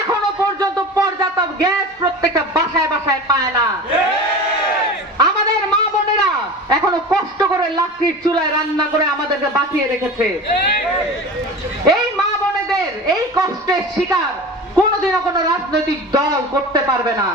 এখনো পর্যন্ত পর্যাপ্ত গ্যাস প্রত্যেকটা বাসায় বাসায় পায় না। আমাদের মা বোনেরা এখনো কষ্ট করে লাকড়ির চুলায় রান্না করে আমাদেরকে বাঁচিয়ে রেখেছে। এই মা বোনেদের এই কষ্টের শিকার কোনোদিনও কোনো রাজনৈতিক দল করতে পারবে না।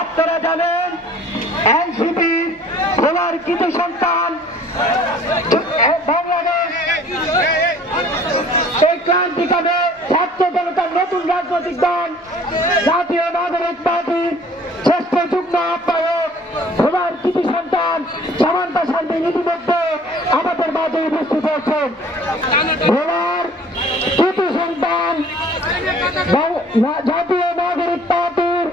আপনারা জানেন এনসিপি ভোলার কৃতি সন্তান বাংলাদেশ এই ক্রান্তিকালে ছাত্র জনতার নতুন রাজনৈতিক দল জাতীয় নাগরিক পার্টির শ্রেষ্ঠ যুগ্ম আহ্বায়ক ভোলার কৃতি সন্তান সামান্তা শান্তি ইতিমধ্যে আমাদের মাঝে উপস্থিত হচ্ছেন। ভোলার কৃতি সন্তান জাতীয় নাগরিক পার্টির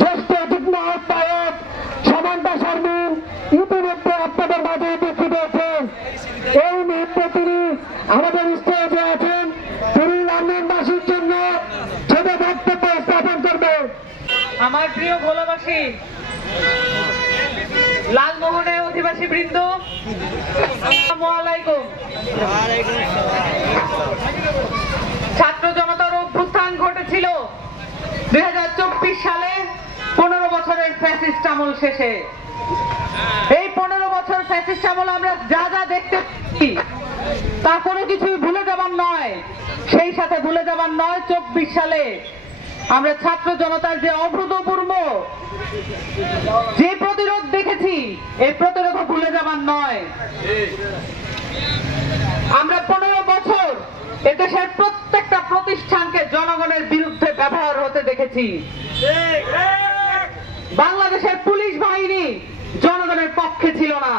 জ্যেষ্ঠ যুগ্ম আহ্বায়ক সামান্তা শারমিন ইতিমধ্যে আপনাদের মাঝে উপস্থিত হয়েছেন। এই মুহূর্তে তিনি আমাদের স্টেজে আছেন। তিনি লন্ডনবাসীর জন্য ছোট বক্তব্য স্থাপন করবেন। আমার প্রিয় ভোলাবাসী, লালমোহনের অধিবাসী বৃন্দ, আসসালামু আলাইকুম। ছাত্র জনতার অভ্যুত্থান ঘটেছিল 2024 সালে 15 বছরের ফ্যাসিস্ট আমল শেষে। এই 15 বছর ফ্যাসিস্ট আমল আমরা যা যা দেখতে পাচ্ছি তা কোনো কিছুই ভুলে যাবার নয়। সেই সাথে ভুলে যাবার নয় 24 সালে আমরা ছাত্র জনতার যে অভূতপূর্ব যে প্রতিরোধ দেখেছি, এই প্রতিরোধ ভুলে যাবার নয়। আমরা 15 বছর এদেশের প্রত্যেকটা প্রতিষ্ঠানকে জনগণের বিরুদ্ধে ব্যবহার হতে দেখেছি। বাংলাদেশের পুলিশ বাহিনী জনগণের পক্ষে ছিল না।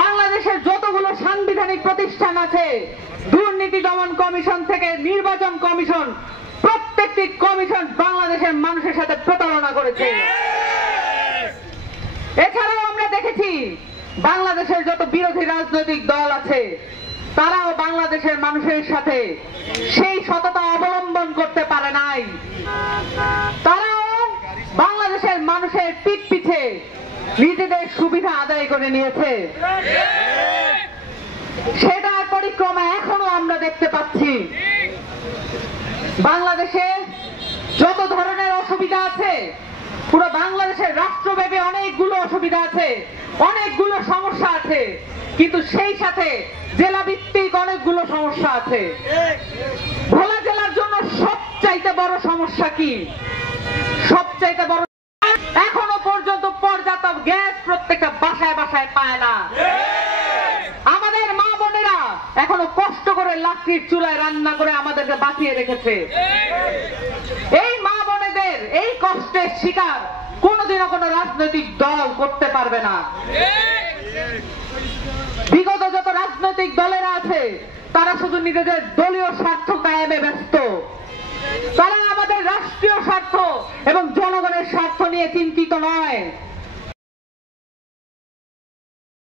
বাংলাদেশের যতগুলো সাংবিধানিক প্রতিষ্ঠান আছে, দুর্নীতি দমন কমিশন থেকে নির্বাচন কমিশন, প্রত্যেকটি কমিশন বাংলাদেশের মানুষের সাথে প্রতারণা করেছে। এছাড়াও আমরা দেখেছি বাংলাদেশের যত বিরোধী রাজনৈতিক দল আছে তারাও বাংলাদেশের মানুষের সাথে সেই সততা অবলম্বন করতে পারে নাই। তারাও বাংলাদেশের মানুষের পিঠ পিছে নিজেদের সুবিধা আদায় করে নিয়েছে। সেটার পরিক্রমা এখনো আমরা দেখতে পাচ্ছি। বাংলাদেশে যত ধরনের অসুবিধা আছে, পুরো বাংলাদেশের রাষ্ট্রব্যাপী অনেকগুলো অসুবিধা আছে, অনেকগুলো সমস্যা আছে, কিন্তু সেই সাথে জেলা ভিত্তিক অনেকগুলো সমস্যা আছে। ভোলা জেলার জন্য সবচাইতে বড় সমস্যা কি? সবচাইতে বড় এখনো পর্যন্ত পর্যাপ্ত গ্যাস প্রত্যেকটা বাসায় বাসায় পায় না। আমাদের মা বোনেরা এখনো কষ্ট করে লাকড়ির চুলায় রান্না করে আমাদেরকে বাঁচিয়ে রেখেছে। এই মা বোনেদের এই কষ্টের শিকার কোনোদিনও কোনো রাজনৈতিক দল করতে পারবে না। বিগত যত রাজনৈতিক দলেরা আছে তারা শুধু নিজেদের দলীয় স্বার্থ কায়েমে ব্যস্ত। তারা আমাদের রাষ্ট্রীয় স্বার্থ এবং জনগণের স্বার্থ নিয়ে চিন্তিত নয়।